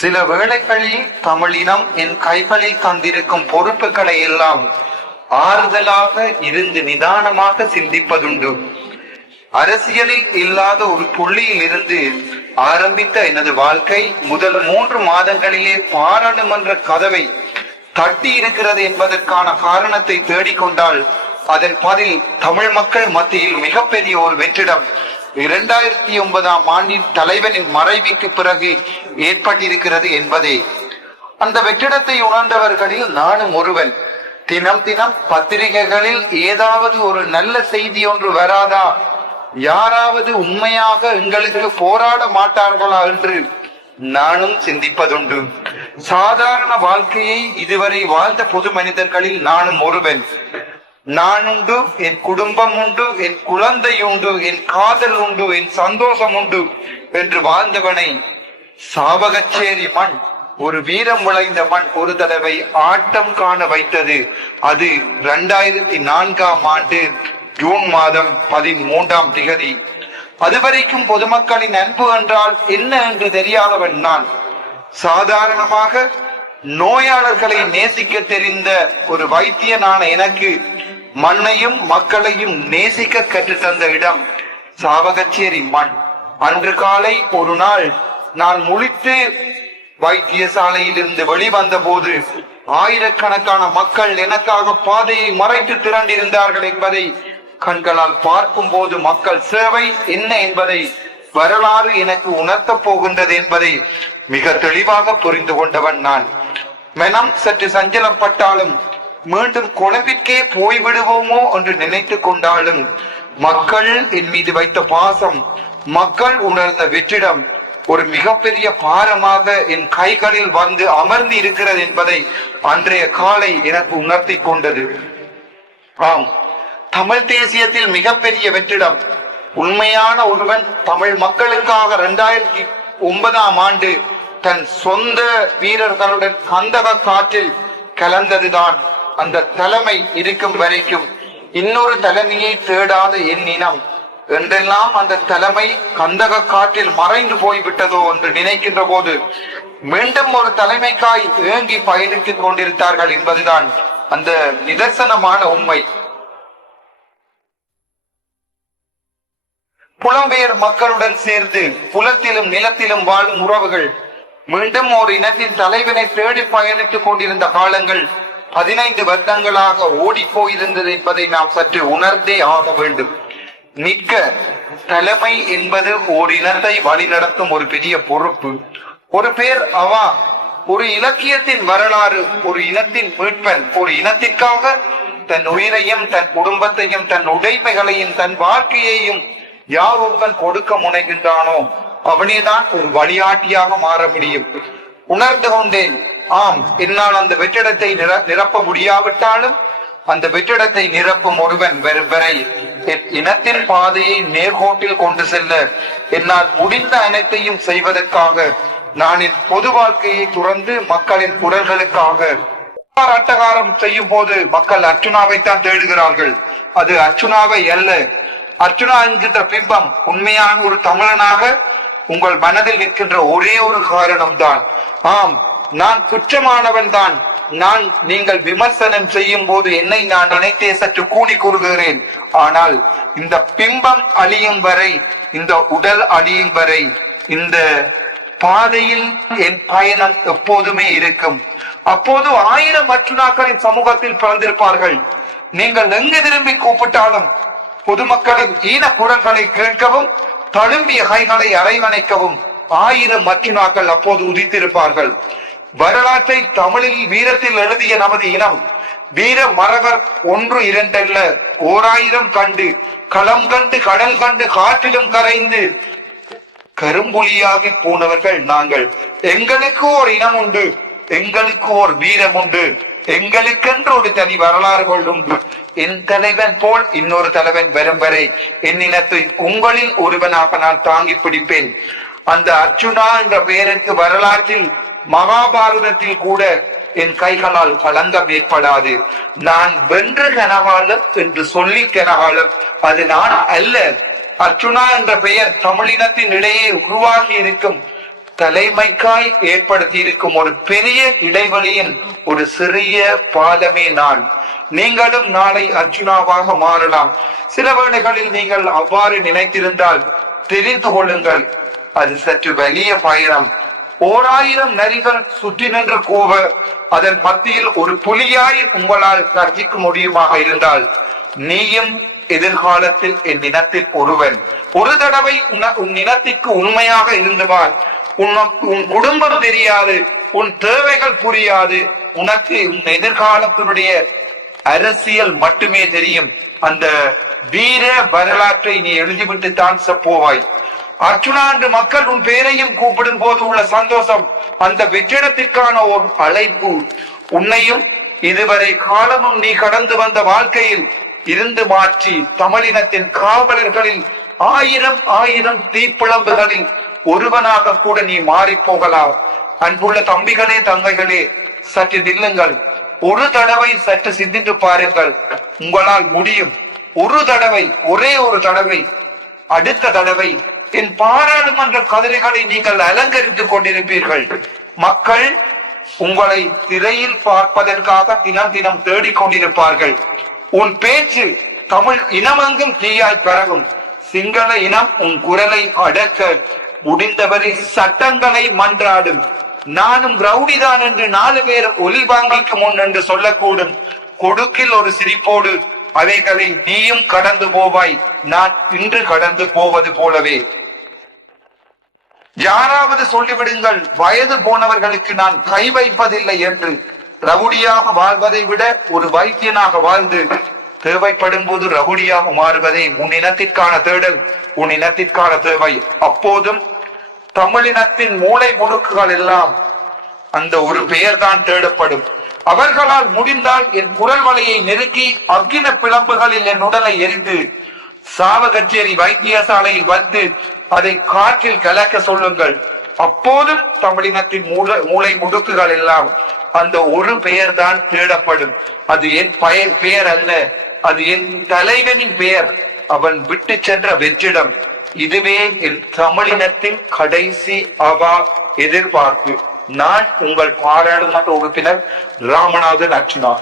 சில வேளைகளில் தமிழினம் என் கைகளில் தந்திருக்கும் பொறுப்புகளை எல்லாம் ஆறுதலாக இருந்து நிதானமாக சிந்திப்பதுண்டு. அரசியலில் இல்லாத ஒரு புள்ளியில் இருந்து ஆரம்பித்த எனது வாழ்க்கை முதல் மூன்று மாதங்களிலே பாராளுமன்ற கதவை தட்டி இருக்கிறது என்பதற்கான காரணத்தை தேடிக்கொண்டால் அதன் பதில் தமிழ் மக்கள் மத்தியில் மிகப்பெரிய ஒரு வெற்றிடம். இரண்டாயிரத்தி ஒன்பதாம் ஆண்டின் தலைவனின் மறைவுக்கு பிறகு ஏற்பட்டிருக்கிறது என்பதே. அந்த வெற்றிடத்தை உணர்ந்தவர்களில் நானும் ஒருவன். தினம் தினம் பத்திரிகைகளில் ஏதாவது ஒரு நல்ல செய்தி ஒன்று வராதா? யாராவது உண்மையாக எங்களுக்கு போராட மாட்டார்களா என்று நானும் சிந்திப்பதுண்டு. சாதாரண வாழ்க்கையை இதுவரை வாழ்ந்த பொது மனிதர்களில் நானும் ஒருவன். நான் உண்டு என் குடும்பம் உண்டு என் குழந்தை உண்டு என் காதல் உண்டு என் சந்தோஷம் உண்டு என்று வாழ்ந்தவனை சாவகச்சேரி மண் ஒரு வீரம் விளைந்த மண் ஒரு தடவை ஆட்டம் காண வைத்தது. அது இரண்டாயிரத்தி நான்காம் ஆண்டு ஜூன் மாதம் பதிமூன்றாம் திகதி. அதுவரைக்கும் பொதுமக்களின் அன்பு என்றால் என்ன என்று தெரியாதவன் நான். சாதாரணமாக நோயாளர்களை நேசிக்க தெரிந்த ஒரு வைத்தியனான எனக்கு மண்ணையும் மக்களையும் நேசிக்க கற்றுத்தந்த இடம் சாவகச்சேரி மண். அன்று காலை ஒரு நாள் நான் முழித்து வைத்தியசாலையில் இருந்து வெளிவந்த போது ஆயிரக்கணக்கான மக்கள் எனக்காக பாதையை மறைத்து திரண்டிருந்தார்கள் என்பதை கண்களால் பார்க்கும் போது மக்கள் சேவை என்ன என்பதை வரலாறு எனக்கு உணர்த்தப் போகின்றது என்பதை மிக தெளிவாக புரிந்து கொண்டவன் நான். மனம் சற்று சஞ்சலப்பட்டாலும் மீண்டும் குழம்பிற்கே போய்விடுவோமோ என்று நினைத்து கொண்டாலும் மக்கள் என் மீது வைத்த பாசம் மக்கள் உணர்ந்த வெற்றிடம் ஒரு மிகப்பெரிய பாரமாக என் கைகளில் வந்து அமர்ந்து இருக்கிறது என்பதை அன்றைய காலை எனக்கு உணர்த்தி கொண்டது. ஆம் தமிழ் தேசியத்தில் மிகப்பெரிய வெற்றிடம். உண்மையான ஒருவன் தமிழ் மக்களுக்காக இரண்டாயிரத்தி ஒன்பதாம் ஆண்டு தன் சொந்த வீரர்களுடன் கந்தக காற்றில் கலந்ததுதான். அந்த தலைமை இருக்கும் வரைக்கும் இன்னொரு தலைமையை தேடாத என் இனம் என்றெல்லாம் அந்த தலைமை கந்தக காற்றில் மறைந்து போய்விட்டதோ என்று நினைக்கின்ற போது மீண்டும் ஒரு தலைமைக்காய் ஏங்கி பயணித்துக் கொண்டிருந்தார்கள் என்பதுதான் அந்த நிதர்சனமான உண்மை. புலம்பெயர் மக்களுடன் சேர்ந்து புலத்திலும் நிலத்திலும் வாழும் உறவுகள் மீண்டும் ஒரு இனத்தின் தலைவனை தேடி பயணித்துக் கொண்டிருந்த காலங்கள் பதினைந்து வருடங்களாக ஓடி போயிருந்தது என்பதை நாம் சற்று உணர்ந்தே ஆக வேண்டும். நிற்க தலைமை என்பது ஓர் இனத்தை வழிநடத்தும் ஒரு பெரிய பொறுப்பு. ஒரு பேர் அவா. ஒரு இலக்கியத்தின் வரலாறு ஒரு இனத்தின் மீட்பன். ஒரு இனத்திற்காக தன் உயிரையும் தன் குடும்பத்தையும் தன் உடைமைகளையும் தன் வாழ்க்கையையும் யார் ஒருவன் கொடுக்க முனைகின்றானோ அவனேதான் ஒரு வழிகாட்டியாக மாற முடியும். உணர்ந்து கொண்டேன். ஆம் என்னால் அந்த வெற்றிடத்தை நிர- நிரப்ப முடியாவிட்டாலும் அந்த வெற்றிடத்தை நிரப்பும் ஒருவன் வரும் வரை என் இனத்தின் பாதையை நேர்கோட்டில் கொண்டு செல்ல என்னால் முடிந்த அனைத்தையும் செய்வதற்காக நான் என் பொது வாழ்க்கையை துறந்து மக்களின் குரல்களுக்காக. அட்டகாரம் செய்யும் போது மக்கள் அர்ச்சுனாவைத்தான் தேடுகிறார்கள். அது அர்ச்சுனாவை அல்ல. அர்ச்சுனா என்கின்ற பிம்பம் உண்மையான ஒரு தமிழனாக உங்கள் மனதில் நிற்கின்ற ஒரே ஒரு காரணம் தான் ஆம் நான் குற்றமானவன் தான். நான் நீங்கள் விமர்சனம் செய்யும் போது என்னை நான் நினைத்தே சற்று கூடி கூறுகிறேன். ஆனால் இந்த பிம்பம் அழியும் வரை இந்த உடல் அழியும் வரை இந்த பாதையில் என் பயணம் எப்போதுமே இருக்கும். அப்போது ஆயிரம் மற்றுனாக்களின் சமூகத்தில் பிறந்திருப்பார்கள். நீங்கள் எங்கு திரும்பி கூப்பிட்டாலும் பொதுமக்களின் ஈன குரல்களை கேட்கவும் தழும்பிய கைகளை அரைவணைக்கவும். ஆயிரம் மத்தினாக்கள் அப்போது உதித்திருப்பார்கள். வரலாற்றை தமிழில் வீரத்தில் எழுதிய நமது இனம். வீர மறவர் ஒன்று இரண்டல்ல. ஓராயிரம் கண்டு களம் கண்டு கடல் கண்டு காற்றிலும் கரைந்து. கரும்புலியாகி போனவர்கள் நாங்கள். எங்களுக்கு ஓர் இனம் உண்டு. எங்களுக்கு ஓர் வீரம் உண்டு. எங்களுக்கென்று ஒரு தனி வரலாறுகள் உண்டு என் தலைவன் போல் இன்னொரு தலைவன் வரும் வரை என் இனத்தை உங்களில் ஒருவனாக நான் தாங்கி பிடிப்பேன். அந்த அர்ஜுனா என்ற பெயருக்கு வரலாற்றில் மகாபாரதத்தில் கூட என் கைகளால் களங்கம் ஏற்படாது. நான் வென்று கனகாலம் என்று சொல்லி கனகாலம் அது நான் அல்ல. அர்ச்சுனா என்ற பெயர் தமிழினத்தின் இடையே உருவாகி இருக்கும் தலைமைக்காய் ஏற்படுத்தி இருக்கும் ஒரு பெரிய இடைவெளியின் ஒரு சிறிய பாலமே நான். நீங்களும் நாளை அர்ஜுனாவாக மாறலாம். சில வேளைகளில் நீங்கள் அவ்வாறு நினைத்திருந்தால் தெரிந்து கொள்ளுங்கள். அது சற்று வலிய பயணம் ஓராயிரம் நரிகள் சுற்றி நின்று கூவ அதன் மத்தியில் ஒரு புலியாய் உங்களால் கர்ஜிக்க முடியுமாக இருந்தால் நீயும் எதிர்காலத்தில் என் இனத்தில் ஒருவன். ஒரு தடவை உன் இனத்திற்கு உண்மையாக இருந்துவார் உன் உன் குடும்பம் தெரியாது உன் தேவைகள் புரியாது. உனக்கு உன் எதிர்காலத்தினுடைய அரசியல் மட்டுமே தெரியும். அந்த வீர வரலாற்றை நீ எழுதிவிட்டு தான் செப்போவாய். அர்ஜுனாண்டு மக்கள் உன் பேரையும் கூப்பிடும் போது உள்ள சந்தோஷம் அந்த வெற்றிடத்திற்கான ஒரு அழைப்பு. உன்னையும் இதுவரை காலமும் நீ கடந்து வந்த வாழ்க்கையில் இருந்து மாற்றி தமிழினத்தின் காவலர்களில் ஆயிரம் ஆயிரம் தீப்பிழம்புகளில் ஒருவனாக கூட நீ மாறி போகலாம். அன்புள்ள தம்பிகளே தங்கைகளே சற்று நில்லுங்கள். ஒரு தடவை சற்று சிந்தித்து பாருங்கள். உங்களால் முடியும். ஒரு தடவை ஒரே ஒரு தடவை அடுத்த தடவை. என் பாராளுமன்ற கதிரைகளை நீங்கள் அலங்கரித்துக் கொண்டிருப்பீர்கள். மக்கள் உங்களை திரையில் பார்ப்பதற்காக தினம் தினம் தேடிக் கொண்டிருப்பார்கள். உன் பேச்சு தமிழ் இனமெங்கும் தீயாய் பரவும். சிங்கள இனம் உன் குரலை அடக்க முடிந்தவரை சட்டங்களை மன்றாடும். நானும் ரவுடிதான் என்று நாலு பேர் ஒலி வாங்கிக்கு முன் என்று சொல்லக்கூடும். கொடுக்கில் ஒரு சிரிப்போடு அவைகளை நீயும் கடந்து போவாய். நான் இன்று கடந்து போவது போலவே. யாராவது சொல்லிவிடுங்கள் வயது போனவர்களுக்கு நான் கை வைப்பதில்லை என்று. ரவுடியாக வாழ்வதை விட ஒரு வைத்தியனாக வாழ்ந்து தேவைப்படும் போது ரவுடியாக மாறுவதே உன் இனத்திற்கான தேடல் உன் இனத்திற்கான தேவை. அப்போதும் தமிழினத்தின் மூளை முடுக்குகள் எல்லாம் அந்த ஒரு பெயர் தான் தேடப்படும். அவர்களால் முடிந்தால் என் குரல் வலையை நெருக்கி அக்கின பிளம்புகளில் என் உடலை எரிந்து சாவகச்சேரி வைத்தியசாலையில் வந்து அதை காற்றில் கலக்க சொல்லுங்கள். அப்போதும் தமிழினத்தின் மூளை மூளை முடுக்குகள் எல்லாம் அந்த ஒரு பெயர் தான் தேடப்படும். அது என் பெயர் பெயர் அல்ல. அது என் தலைவனின் பெயர். அவன் விட்டு சென்ற வெற்றிடம். இதுவே என் தமிழினத்தின் கடைசி அவா எதிர்பார்ப்பு. நான் உங்கள் பாராளுமன்ற உறுப்பினர் ராமநாதன் அர்ச்சுனா